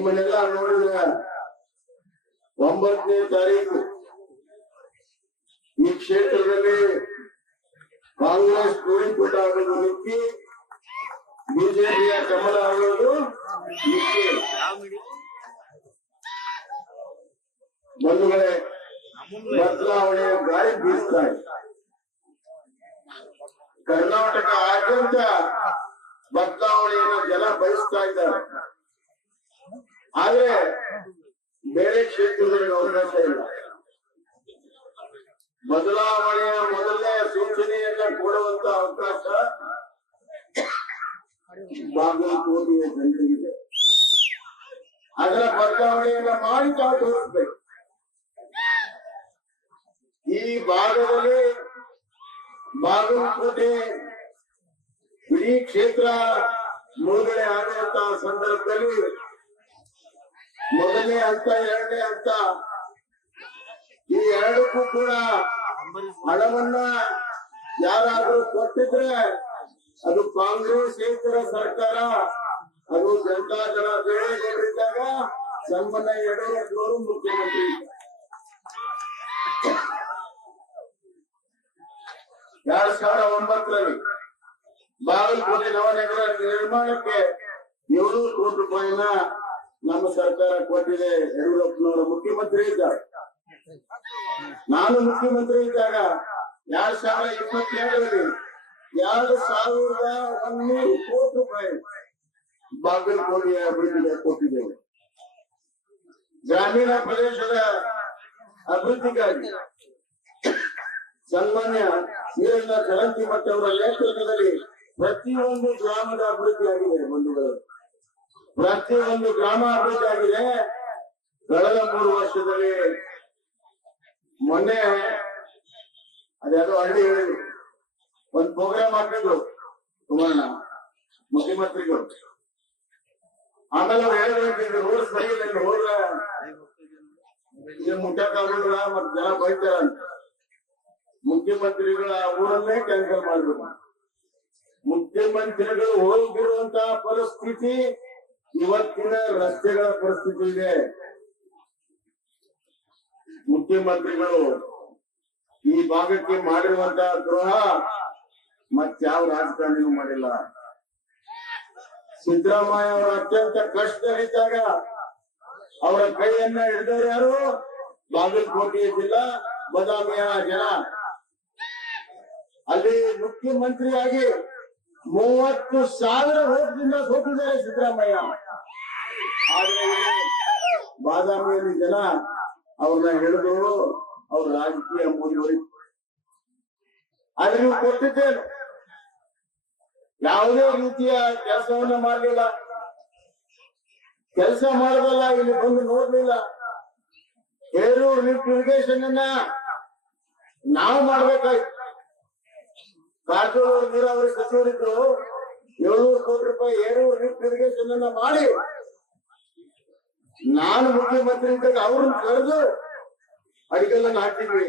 ನಿಮ್ಮನ್ನೆಲ್ಲ ನೋಡಿದ್ರೆ 9ನೇ ತಾರೀಕು ಈ ಕ್ಷೇತ್ರದಲ್ಲಿ ಕಾಂಗ್ರೆಸ್ ಗೋಳಿಪುಟ ಆಗೋದು ನಿಕ್ಕಿ, ಬಿಜೆಪಿಯ ಕಮಲ ಆಗೋದು ನಿಕ್ಕಿ. ಬಂಧುಗಳೇ, ಬದಲಾವಣೆಯ ಗಾಳಿ ಬೀಸ್ತಾ ಇದೆ. ಕರ್ನಾಟಕದಾದ್ಯಂತ ಬದಲಾವಣೆಯನ್ನು ಜನ ಬಯಸ್ತಾ ಇದ್ದಾರೆ. ಆದ್ರೆ ಬೇರೆ ಕ್ಷೇತ್ರಗಳಿಗೆ ಅವಕಾಶ ಇಲ್ಲ. ಬದಲಾವಣೆಯ ಮೊದಲನೇ ಸೂಚನೆಯನ್ನ ಕೊಡುವಂತ ಅವಕಾಶ ಬಾಗಲಕೋಟೆಯ ಜನರಿಗಿದೆ. ಅದರ ಬದಲಾವಣೆಯನ್ನ ಮಾಡಿ ತಾವು ತೋರಿಸ್ಬೇಕು. ಈ ಭಾಗದಲ್ಲಿ ಬಾಗಲಕೋಟೆ ಇಡೀ ಕ್ಷೇತ್ರ ಮುಳುಗಡೆ ಆಗುವಂತಹ ಸಂದರ್ಭದಲ್ಲಿ ಮೊದಲನೇ ಹಂತ, ಎರಡನೇ ಹಂತ, ಈ ಎರಡಕ್ಕೂ ಕೂಡ ಹಣವನ್ನ ಯಾರಾದ್ರೂ ಕೊಟ್ಟಿದ್ರೆ ಅದು ಕಾಂಗ್ರೆಸ್ಸೇತರ ಸರ್ಕಾರ, ಅದು ಜನತಾದಳ ದೇವೇಗೌಡರಿದ್ದಾಗ ಸನ್ಮಾನ್ಯ ಯಡಿಯೂರಪ್ಪನವರು ಮುಖ್ಯಮಂತ್ರಿ. 2009ರಲ್ಲಿ ಬಾಗಲಕೋಟೆ ನವನಗರ ನಿರ್ಮಾಣಕ್ಕೆ 700 ಕೋಟಿ ರೂಪಾಯಿನ ನಮ್ಮ ಸರ್ಕಾರ ಕೊಟ್ಟಿದೆ. ಯಡಿಯೂರಪ್ಪನವರ ಮುಖ್ಯಮಂತ್ರಿ ಇದ್ದಾಗ, ನಾನು ಮುಖ್ಯಮಂತ್ರಿ ಇದ್ದಾಗ 2022ರಲ್ಲಿ 2100 ಕೋಟಿ ರೂಪಾಯಿ ಬಾಗಲಕೋಟೆಯ ಅಭಿವೃದ್ಧಿಗೆ ಕೊಟ್ಟಿದ್ದೇವೆ. ಗ್ರಾಮೀಣ ಪ್ರದೇಶದ ಅಭಿವೃದ್ಧಿಗಾಗಿ ಸನ್ಮಾನ್ಯ ವೀರಣ್ಣ ಕರಂತಿಮಠ ಅವರ ನೇತೃತ್ವದಲ್ಲಿ ಪ್ರತಿಯೊಂದು ಗ್ರಾಮದ ಅಭಿವೃದ್ಧಿ ಆಗಿದೆ. ಬಂಧುಗಳು, ಪ್ರತಿಯೊಂದು ಗ್ರಾಮ ಅಭಿವೃದ್ಧಿ ಆಗಿದೆ. ಕಳೆದ 3 ವರ್ಷದಲ್ಲಿ ಮೊನ್ನೆ ಅದ್ಯಾವುದೋ ಹಳ್ಳಿ ಒಂದು ಪ್ರೋಗ್ರಾಮ್ ಹಾಕಿದ್ರು ಕುಮಾರಣ್ಣ ಮುಖ್ಯಮಂತ್ರಿಗಳು. ಆಮೇಲೆ ಅವ್ರು ಹೇಳಿದ್ರೆ ರೋಡ್ ಸರಿ ಇಲ್ಲ, ಹೋದ್ರೆ ಮುಟ್ಟಕ್ಕಾಗಲ್ಲ, ಮತ್ತೆ ಜನ ಬೈತಾರ ಅಂತ ಮುಖ್ಯಮಂತ್ರಿಗಳ ಊರನ್ನೇ ಕ್ಯಾನ್ಸಲ್ ಮಾಡ್ಬೇಕು. ಮುಖ್ಯಮಂತ್ರಿಗಳು ಹೋಗಿರುವಂತಹ ಪರಿಸ್ಥಿತಿ ಇವತ್ತಿನ ರಸ್ತೆಗಳ ಪರಿಸ್ಥಿತಿ ಇದೆ. ಮುಖ್ಯಮಂತ್ರಿಗಳು ಈ ಭಾಗಕ್ಕೆ ಮಾಡಿರುವಂತಹ ದ್ರೋಹ ಮತ್ಯಾವ ರಾಜಕಾರಣಿಯೂ ಮಾಡಿಲ್ಲ. ಸಿದ್ದರಾಮಯ್ಯ ಅವರು ಅತ್ಯಂತ ಕಷ್ಟದಲ್ಲಿದ್ದಾಗ ಅವರ ಕೈಯನ್ನ ಹಿಡಿದವರು ಯಾರು? ಬಾಗಲಕೋಟೆ ಜಿಲ್ಲಾ ಬದಾಮಿಯ ಜನ. ಅಲ್ಲಿ ಮುಖ್ಯಮಂತ್ರಿಯಾಗಿ 30,000 ವೋಟ್ದಿಂದ ಸೋತಿದ್ದಾರೆ ಸಿದ್ದರಾಮಯ್ಯ. ಆದ್ರೆ ಬಾದಾಮಿಯಲ್ಲಿ ಜನ ಅವ್ರನ್ನ ಹಿಡಿದು ಅವ್ರ ರಾಜಕೀಯ ಮುಂದುವರಿತು. ಆದ್ರೆ ನೀವು ಕೊಟ್ಟಿದ್ದೇನು? ಯಾವುದೇ ರೀತಿಯ ಕೆಲಸವನ್ನ ಮಾಡಲಿಲ್ಲ. ಕೆಲಸ ಮಾಡದಲ್ಲ, ಇಲ್ಲಿ ಬಂದು ನೋಡ್ಲಿಲ್ಲ. ಹೇರೂರು ಲಿಫ್ಟ್ ಇರಿಗೇಷನ್ ಅನ್ನ ನಾವು ಮಾಡ್ಬೇಕಾಯ್ತು. ಕಾರಜೋಳ ನೀರಾವರಿ ಸಚಿವರಿದ್ರು 700 ಕೋಟಿ ರೂಪಾಯಿ ಹೇರೂರು ಲಿಫ್ಟ್ ಇರಿಗೇಷನ್ ಅನ್ನ ಮಾಡಿ, ನಾನು ಮುಖ್ಯಮಂತ್ರಿ ಇದ್ದಾಗ ಅವ್ರನ್ನ ಕರೆದು ಅಡಿಗೆಲ್ಲ ಹಾಕಿದ್ವಿ.